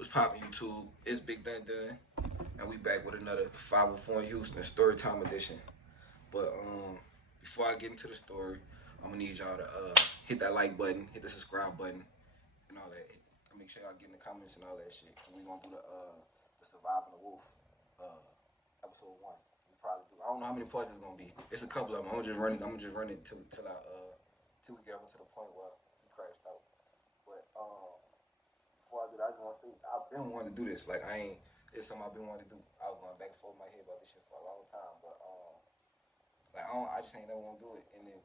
What's poppin' YouTube? It's Big Dun Dun, and we back with another 504 in Houston Story Time edition. But before I get into the story, I'm gonna need y'all to hit that like button, hit the subscribe button, and all that. Make sure y'all get in the comments and all that shit. Cause we gonna do the Surviving the Wolf episode one. We probably do. I don't know how many parts it's gonna be. It's a couple of them. I'm gonna just run it till we get up to the point where he crashed out. But before I do that, I just want to say I've been wanting to do this. Like I ain't. It's something I've been wanting to do. I was going back and forth in my head about this shit for a long time, but like I just ain't never want to do it. And then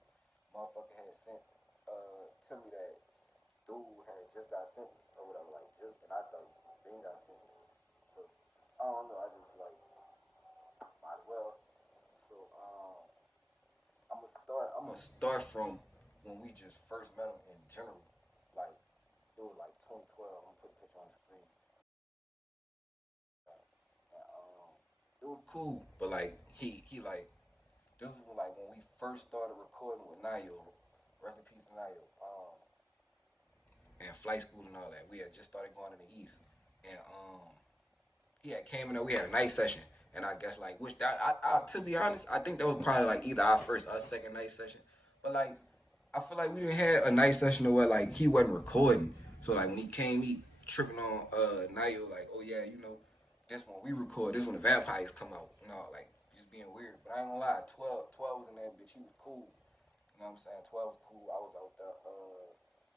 motherfucker had sent to me that dude had just got sentenced or whatever, like just, and I thought Ben got sentenced. So I don't know. I just like might as well. So I'm gonna start from when we just first met him in general. Like it was like 2012. I'm gonna put a picture on the screen. And, it was cool, but like he like this was like when we first started recording with Nayo. Rest in peace to Nayo. And flight school and all that. We had just started going to the east, and he had came in there. We had a night session, and I guess like which that I to be honest, I think that was probably like either our first or second night session. But like I feel like we didn't have a night session where like he wasn't recording. So like when he came, he tripping on Nayo like, oh yeah, you know, this when we record, this when the vampires come out, you know, like just being weird. But I ain't gonna lie, 12 was in that bitch. He was cool. You know what I'm saying? 12 was cool. I was out there.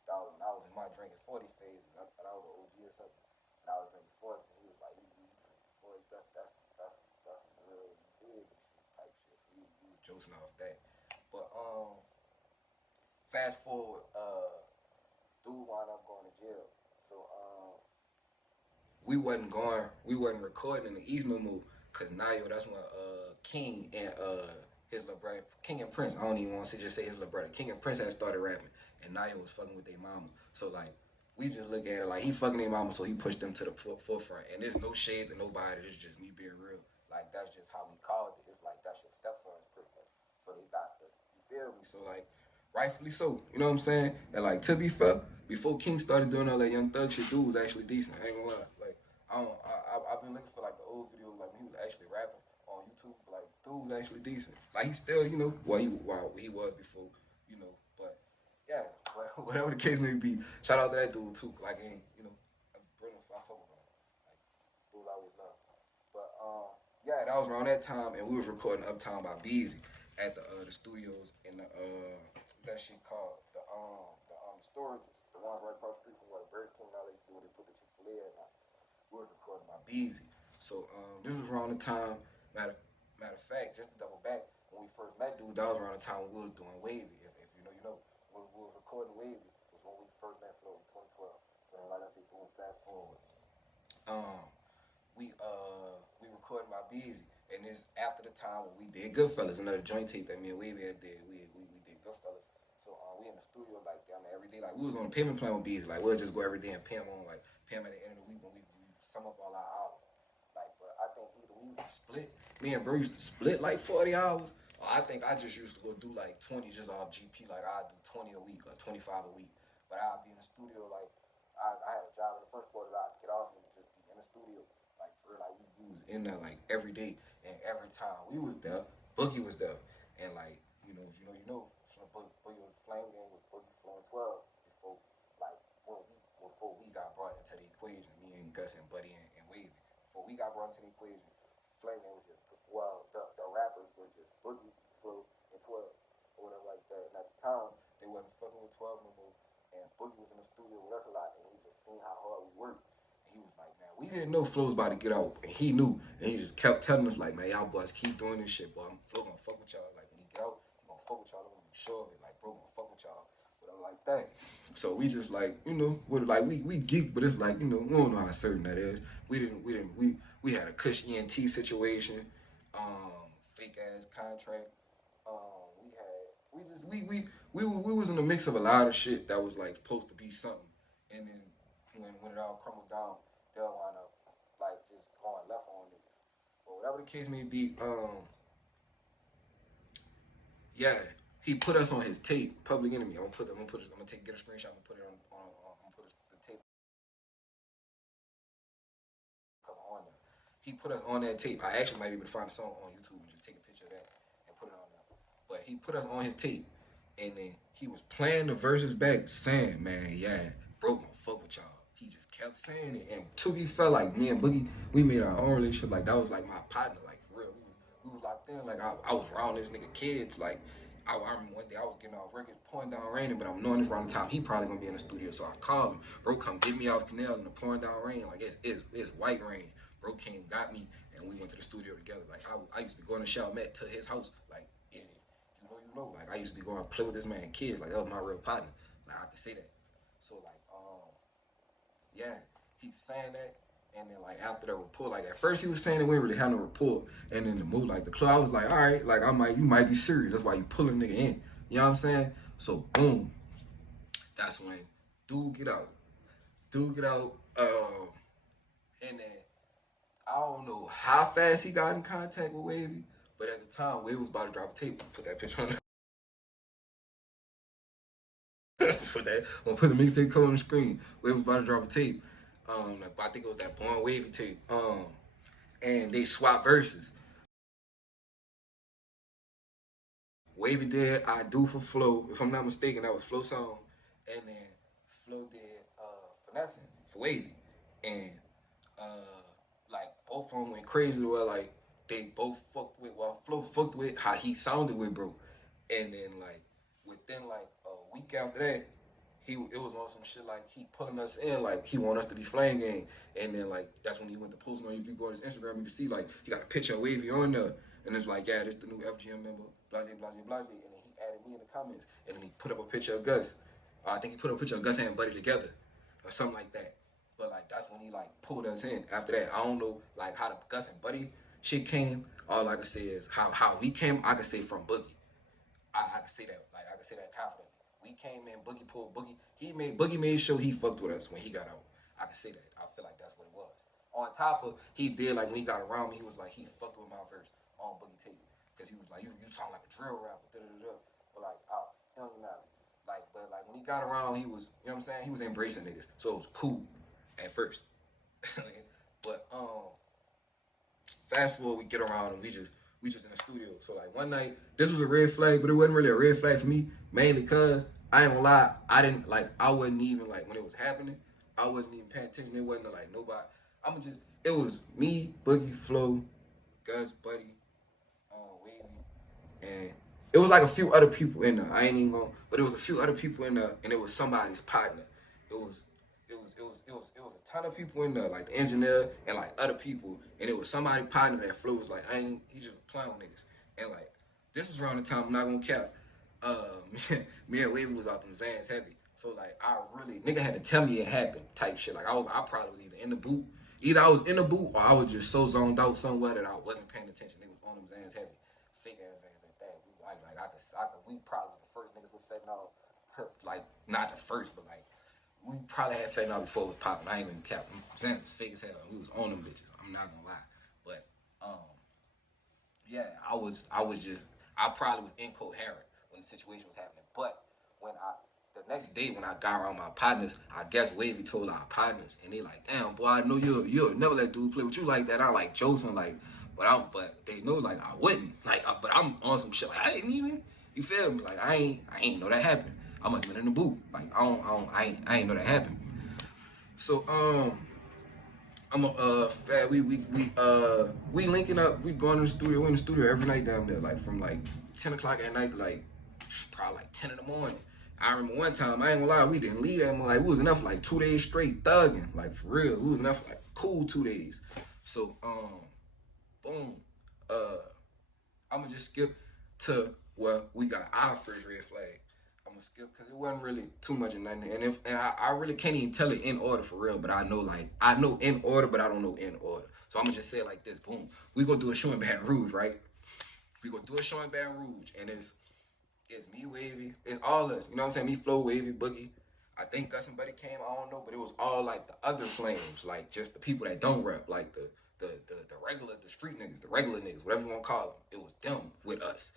I was in my drinking 40 phase, and I was an OG or something. And I was drinking 40s, and he was like, you drinking 40s? That's some real big type shit. So he was joking off that. But fast forward, dude wound up going to jail. So we wasn't recording in the East no more. Cause Nayo, that's when King and his little brother, King and Prince. I don't even want to just say his little brother. King and Prince had started rapping, and Nayo was fucking with their mama. So like, we just look at it like he fucking their mama, so he pushed them to the forefront. And there's no shade to nobody. It's just me being real. Like that's just how we called it. It's like that's your stepson's pretty much. So they got the, you feel me? So like, rightfully so. You know what I'm saying? And like to be fair, before King started doing all that Young Thug shit, dude was actually decent. I ain't gonna lie. Like I've been looking for like the old videos, like when he was actually rapping on YouTube. Like dude was actually decent. Like he still, you know, while he was before, you know. But yeah, whatever the case may be, shout out to that dude too. Like ain't you know, Brendan, I fuck with him. Like dude always love. But yeah, that was around that time, and we was recording Uptown by Beezy at the studios in the that shit called the storages, the one right across the street from like Burger King. Now they do where they put the Chick-fil-A at now. We was recording by Beezy. So this was around the time. Matter of fact, just to double back, when we first met dude, that was around the time when we was doing Wavy. If you know, you know. When we was recording Wavy was when we first met Flo in 2012. So like I said, boom, fast forward. Um, we recorded my Beezy, and it's after the time when we did Goodfellas, another joint tape that me and Wavy had did. We did Goodfellas. So we in the studio like down there every day. Like we was on a payment plan with Beezy. Like we'll just go every day and pay him on like pay him at the end of the week when we sum up all our hours. Like, but I think either we used to split. Me and Bro used to split like 40 hours. Or I think I just used to go do like 20 just off GP. Like I do 20 a week or 25 a week. But I'd be in the studio like I had a job in the first quarter. I'd get off and just be in the studio like for like we was in there like every day and every time we was there, Boogie was there, and like you know, so Boogie was Flame Gang was Boogie Flow and 12 before like before we got brought into the equation. Me and Gus and Buddy and Wavy. Before we got brought into the equation, Flame Gang was just the rappers were just Boogie Flow and 12 or whatever like that. And at the time they wasn't fucking with 12 no more. And Boogie was in the studio with us a lot, and he just seen how hard we worked. And he was like, man, we didn't know Flo was about to get out. And he knew. And he just kept telling us, like, man, y'all boys keep doing this shit, boy. Flo gonna fuck with y'all. Like, when he get out, he gonna fuck with y'all. I'm gonna be sure of it. Like, bro gonna fuck with y'all. But I'm like that. So we just like, you know, we're like we geek, but it's like, you know, we don't know how certain that is. We had a Kush ENT situation, fake ass contract. We had we was in the mix of a lot of shit that was like supposed to be something, and then when it all crumbled down, they'll wind up like just going left on niggas. But whatever the case may be, yeah, he put us on his tape, Public Enemy. I'm gonna take get a screenshot. I'm gonna put it on. I'm gonna put the tape he put us on that tape. I actually might be able to find a song on YouTube and just take a picture of that and put it on there. But he put us on his tape, and then he was playing the verses back, saying, "Man, yeah, bro, gonna fuck with y'all." He just kept saying it, and to be fair, like me and Boogie, we made our own relationship. Like that was like my partner, like for real. We was locked in. Like I was around this nigga kids. Like I remember one day I was getting off work, it's pouring down raining, but I'm knowing this around the time he probably gonna be in the studio. So I called him, bro, come get me off Canal in the pouring down rain. Like it's white rain. Bro came, got me, and we went to the studio together. Like I used to be going to Chalmette to his house. Like if you know. Like I used to be going to play with this man kids. Like that was my real partner. Like I can say that. So like yeah, he's saying that. And then like after the report, like at first he was saying that we didn't really have no report, and then the move like the club, I was like, all right, like you might be serious. That's why you pulling nigga in. You know what I'm saying? So boom, that's when dude get out, and then I don't know how fast he got in contact with Wavy, but at the time Wavy was about to drop a tape. Put that picture on. Put that. I'm gonna put the mixtape code on the screen. Wavy was about to drop a tape. I think it was that Born Wavy tape. And they swapped verses. Wavy did I Do for Flo. If I'm not mistaken, that was Flo song. And then Flo did Finessing for Wavy. And like both of them went crazy to where like they both fucked with Flo fucked with how he sounded with bro. And then like within like a week after that, it was on some shit like he pulling us in, like he want us to be Flame Gang. And then like that's when he went to posting on, if you go on his Instagram, you can see like he got a picture of Wavy on there, and it's like, yeah, this the new FGM member, blase blase blase. And then he added me in the comments, and then he put up a picture of Gus. I think he put up a picture of Gus and Buddy together, or something like that. But like that's when he like pulled us in. After that, I don't know like how the Gus and Buddy shit came. All I can say is how we came. I can say from Boogie. I can say that, like I can say that confidently. We came in, Boogie pulled Boogie. Boogie made sure he fucked with us when he got out. I can say that. I feel like that's what it was. On top of he did like when he got around me, he was like he fucked with my verse on Boogie tape because he was like you sound like a drill rapper, da da da. But like it don't even matter. Like but like when he got around, he was you know what I'm saying. He was embracing niggas, so it was cool at first. But fast forward, we get around and we just in the studio. So like one night, this was a red flag, but it wasn't really a red flag for me, mainly cause I ain't gonna lie, I wasn't even like when it was happening, I wasn't even paying attention. It wasn't like nobody. It was me, Boogie, Flo, Gus, Buddy, Wavy, and it was like a few other people in there. I ain't even gonna, but it was a few other people in there, and it was somebody's partner. It was a ton of people in there, like the engineer and like other people, and it was somebody partner that Flo was like, he just playing with niggas. And like this was around the time I'm not gonna cap. Me and Wavy was off them Zans heavy. So like nigga had to tell me it happened type shit. Like I probably was either in the boot. Either I was in the boot or I was just so zoned out somewhere that I wasn't paying attention. They was on them Zans heavy. Fake ass Zans like that. We probably the first niggas with fentanyl to like not the first, but like we probably had fentanyl before it was popping. I ain't even cap. Zans was fake as hell. We was on them bitches. I'm not gonna lie. But yeah, I probably was incoherent when the situation was happening. But the next day when I got around my partners, I guess Wavy told our partners, and they like, damn boy, I know you'll never let dude play with you like that. I like Joseph, like, but they know like I wouldn't, like, but I'm on some shit like I ain't even, you feel me? Like I ain't know that happened. I must have been in the booth. Like I ain't know that happened. So I'm we linking up. We going to the studio. We in the studio every night down there, like from like 10 o'clock at night to like probably like 10 in the morning. I remember one time, I ain't gonna lie, we didn't leave that much. Like we was enough for like 2 days straight thugging, like for real. We was enough for like cool 2 days. So boom, I'm gonna just skip to where we got our first red flag. I'm gonna skip because it wasn't really too much of nothing, and I really can't even tell it in order for real. But I know in order, but I don't know in order. So I'm gonna just say it like this: boom, we gonna do a show in Baton Rouge, right? We gonna do a show in Baton Rouge, and it's me, Wavy, it's all us. You know what I'm saying? Me, Flo, Wavy, Boogie. I think Gus and Buddy came. I don't know, but it was all like the other flames, like just the people that don't rap, like the regular, the street niggas, the regular niggas, whatever you want to call them. It was them with us,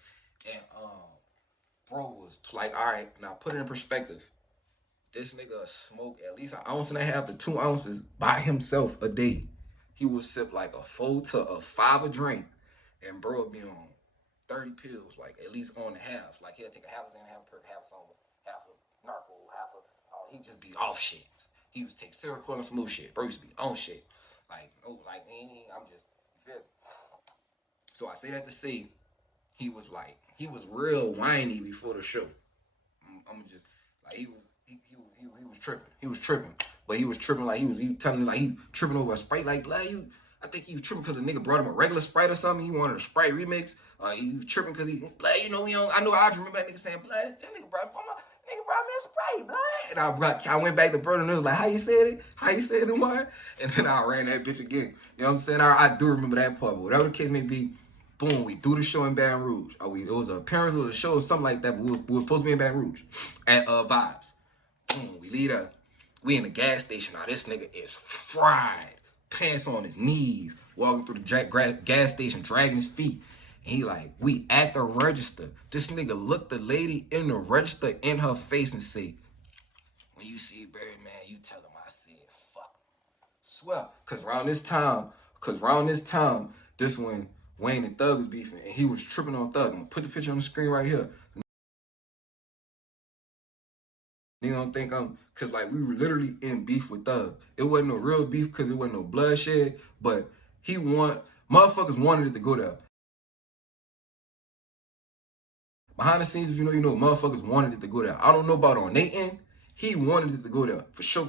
and bro was like, all right, now put it in perspective. This nigga smoke at least an ounce and a half to 2 ounces by himself a day. he would sip like a 4 to a 5 a drink, and bro would be on 30 pills, like at least on the halves. Like he'll take a half a Xan, half a perk, half a Soma, half a narco, half a. He'd just be off shit. He used to take Seroquel and smooth shit. Bro used to be on shit. Like, no, like, I'm just, you feel me? So I say that to say, he was real whiny before the show. I'm just, like, he was tripping. He was tripping. But he was tripping like he was telling me like he tripping over a Sprite. Like, blood, I think he was tripping because a nigga brought him a regular Sprite or something. He wanted a Sprite remix. He was tripping because blood, I know I remember that nigga saying, blood, that nigga brought me a Sprite, blood. And I went back to Brother and it was like, how you said it? How you said it, Mark? And then I ran that bitch again. You know what I'm saying? I do remember that part. But whatever the case may be, boom, we do the show in Baton Rouge. It was an appearance of a show or something like that, but we were supposed to be in Baton Rouge at Vibes. Boom, we lead up. We in the gas station. Now this nigga is fried. Pants on his knees, walking through the gas station, dragging his feet. And he like, we at the register. This nigga looked the lady in the register in her face and say, when you see Barry, man, you tell him I said, fuck. Swear. Cause around this time, this when Wayne and Thug was beefing, and he was tripping on Thug. I'm gonna put the picture on the screen right here. You don't think cause like we were literally in beef with Thug. It wasn't no real beef cause it wasn't no bloodshed, but motherfuckers wanted it to go there. Behind the scenes, if you know, motherfuckers wanted it to go there. I don't know about on their end. He wanted it to go there. For sure.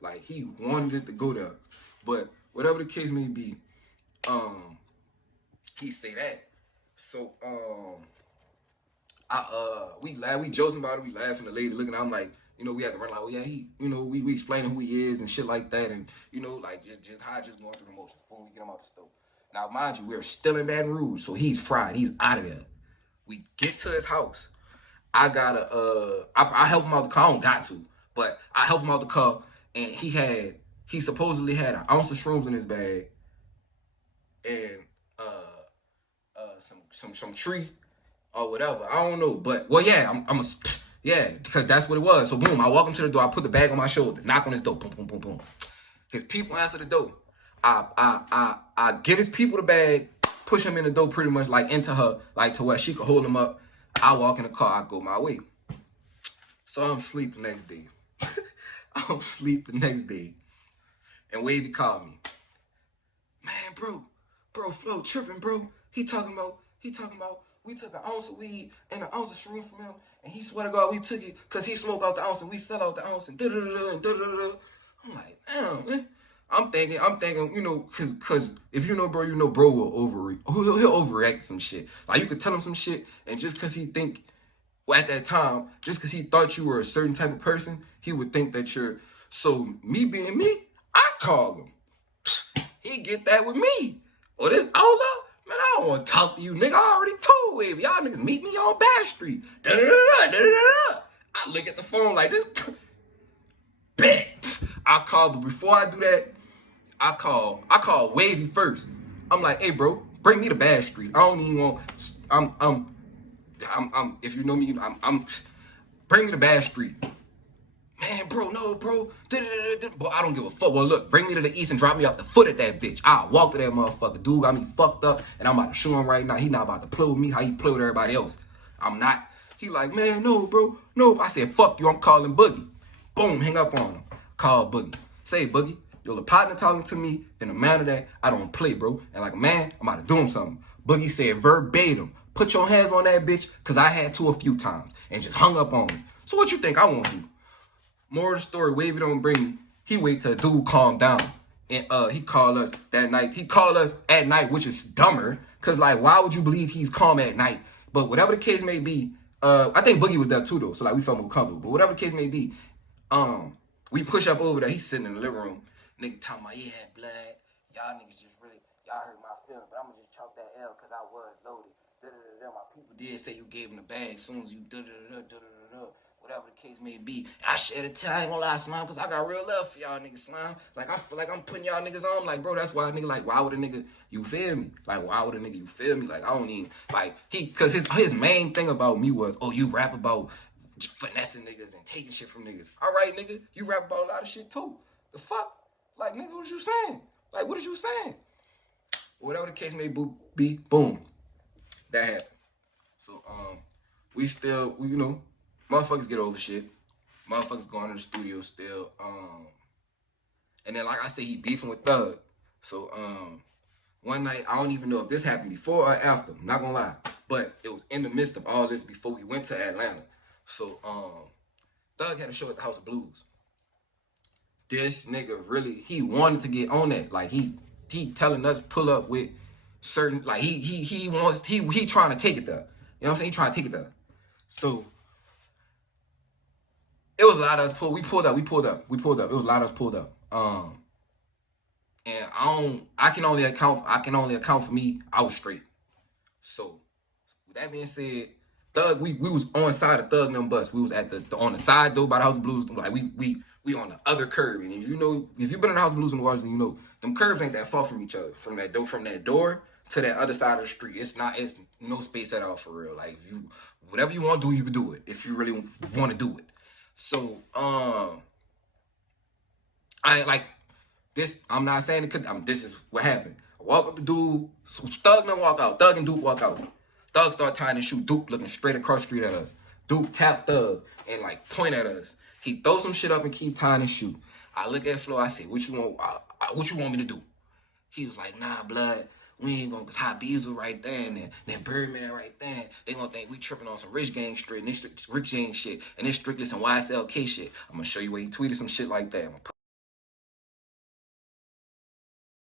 Like, he wanted it to go there. But whatever the case may be, he say that. So, we joking about it, we laughing, the lady looking, I'm like, we had to run like, oh yeah, we explaining who he is and shit like that, and, like, just going through the motions. Boom, we get him out the stove. Now, mind you, we're still in Baton Rouge, so he's fried, he's out of there. We get to his house. I help him out the car. I don't got to, but I help him out the car, and he supposedly had an ounce of shrooms in his bag, and some tree or whatever. I don't know, but well, yeah, because that's what it was. So boom, I walk him to the door. I put the bag on my shoulder, knock on his door, boom, boom, boom, boom. His people answer the door. I give his people the bag, push him in the door pretty much like into her, like to where she could hold him up. I walk in the car, I go my way. So I'm asleep the next day. And Wavy called me. Man, bro, Flo tripping, bro. He talking about we took an ounce of weed and an ounce of shroom from him, and he swear to God we took it because he smoked out the ounce and we sell out the ounce and da-da-da-da and da-da-da-da. I'm like, damn, man. I'm thinking, cause if bro will he'll overreact some shit. Like you could tell him some shit, and just cause he think, well, at that time, just cause he thought you were a certain type of person, he would think that you're. So me being me, I call him. He get that with me. Or this Ola, man, I don't want to talk to you, nigga. I already told Wavy, y'all niggas meet me on Bash Street. Da-da-da-da-da-da-da. I look at the phone like this. Bet. I call, but before I do that, I call Wavy first. I'm like, hey, bro, bring me to Bash Street. I don't even want. I'm. If you know me, I'm. Bring me to Bash Street. Man, bro, no, bro. But I don't give a fuck. Well, look, bring me to the east and drop me off the foot at that bitch. I'll walk to that motherfucker. Dude got me fucked up, and I'm about to show him right now. He not about to play with me how he play with everybody else. I'm not. He like, man, no, bro, no. I said, fuck you. I'm calling Boogie. Boom, hang up on him. Call Boogie. Say, Boogie, your partner talking to me in a manner that I don't play, bro. And like, man, I'm about to do him something. Boogie said verbatim, put your hands on that bitch, because I had to a few times, and just hung up on him. So what you think I want to do? More of the story, Wavy don't bring me. He wait till dude calm down. And he called us that night. He called us at night, which is dumber. Because, like, why would you believe he's calm at night? But whatever the case may be, I think Boogie was there too, though. So, like, we felt more comfortable. But whatever the case may be, we push up over there. He's sitting in the living room. Nigga talking about, yeah, blood. Y'all niggas just really, y'all hurt my feelings. But I'm going to just chalk that L because I was loaded. Da-da-da-da. My people did say you gave him the bag as soon as you da-da-da-da, da-da-da-da. Whatever the case may be. I shed a tear, I ain't gonna lie, Slime, because I got real love for y'all niggas, Slime. Like, I feel like I'm putting y'all niggas on. Like, bro, that's why a nigga, like, why would a nigga, you feel me? Like, why would a nigga, you feel me? Like, I don't even, like, because his main thing about me was, oh, you rap about finessing niggas and taking shit from niggas. All right, nigga, you rap about a lot of shit, too. The fuck? Like, nigga, what you saying? Like, what is you saying? Whatever the case may be, boom, that happened. So we you know, motherfuckers get over shit. Motherfuckers go into the studio still. And then like I said, he beefing with Thug. So one night, I don't even know if this happened before or after. I'm not gonna lie, but it was in the midst of all this before we went to Atlanta. So Thug had a show at the House of Blues. This nigga really, he wanted to get on that. Like he telling us pull up with certain, like he wants, he trying to take it there. You know what I'm saying? He trying to take it there. So it was a lot of us pulled. We pulled up. It was a lot of us pulled up. And I can only account for me. I was straight. So with that being said, Thug, we was on side of Thug and them bus. We was at the on the side door by the House of Blues. Like we on the other curb. And if you've been in the House of Blues in New Orleans, you know them curves ain't that far from each other. From that door to that other side of the street. It's no space at all for real. Like whatever you want to do, you can do it if you really want to do it. So I ain't like this. I'm not saying it could. This is what happened. I walk up the dude. So Thug and walk out. Thug and Duke walk out. Thug start tying and shoot. Duke looking straight across the street at us. Duke tap Thug and like point at us. He throw some shit up and keep tying and shoot. I look at Flo. I say, "What you want? What you want me to do?" He was like, "Nah, blood. We ain't gonna, cause Hot Beezel right there and then Birdman right there. They gonna think we tripping on some rich gang shit and this rich gang shit and this strictly some YSLK shit. I'm gonna show you where he tweeted some shit like that. I'm gonna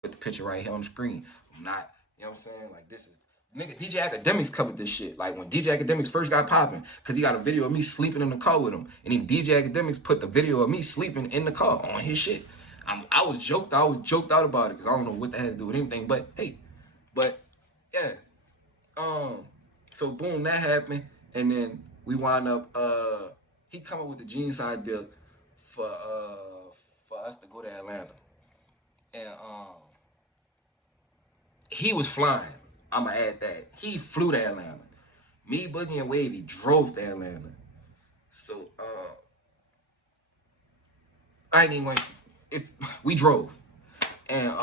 put the picture right here on the screen. I'm not, you know what I'm saying? Like this is nigga DJ Academics covered this shit. Like when DJ Academics first got popping, cause he got a video of me sleeping in the car with him, and then DJ Academics put the video of me sleeping in the car on his shit. I was joked out about it because I don't know what that had to do with anything. But hey, yeah. So boom, that happened, and then we wound up. He come up with the genius idea for us to go to Atlanta, and he was flying. I'ma add that he flew to Atlanta. Me, Boogie, and Wavy drove to Atlanta. So I ain't even like if we drove, and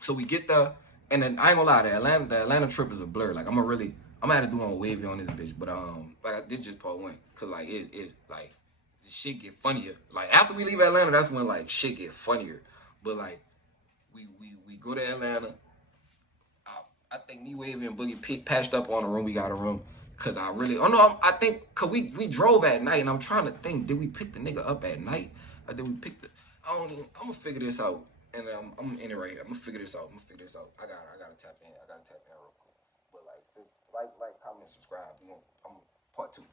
so we get there, and then I ain't gonna lie, the Atlanta trip is a blur. Like I'm gonna have to do one Wavy on this bitch, but like this just part one, cause like it like the shit get funnier. Like after we leave Atlanta, that's when like shit get funnier. But like we go to Atlanta. I think me, Wavy, and Boogie patched up on a room. We got a room. Cause I think cause we drove at night, and I'm trying to think, did we pick the nigga up at night? Or did we pick I'm gonna figure this out. And I'm in it right here. I'm gonna figure this out. I gotta tap in. Real quick. But like, comment, subscribe. I'm part two.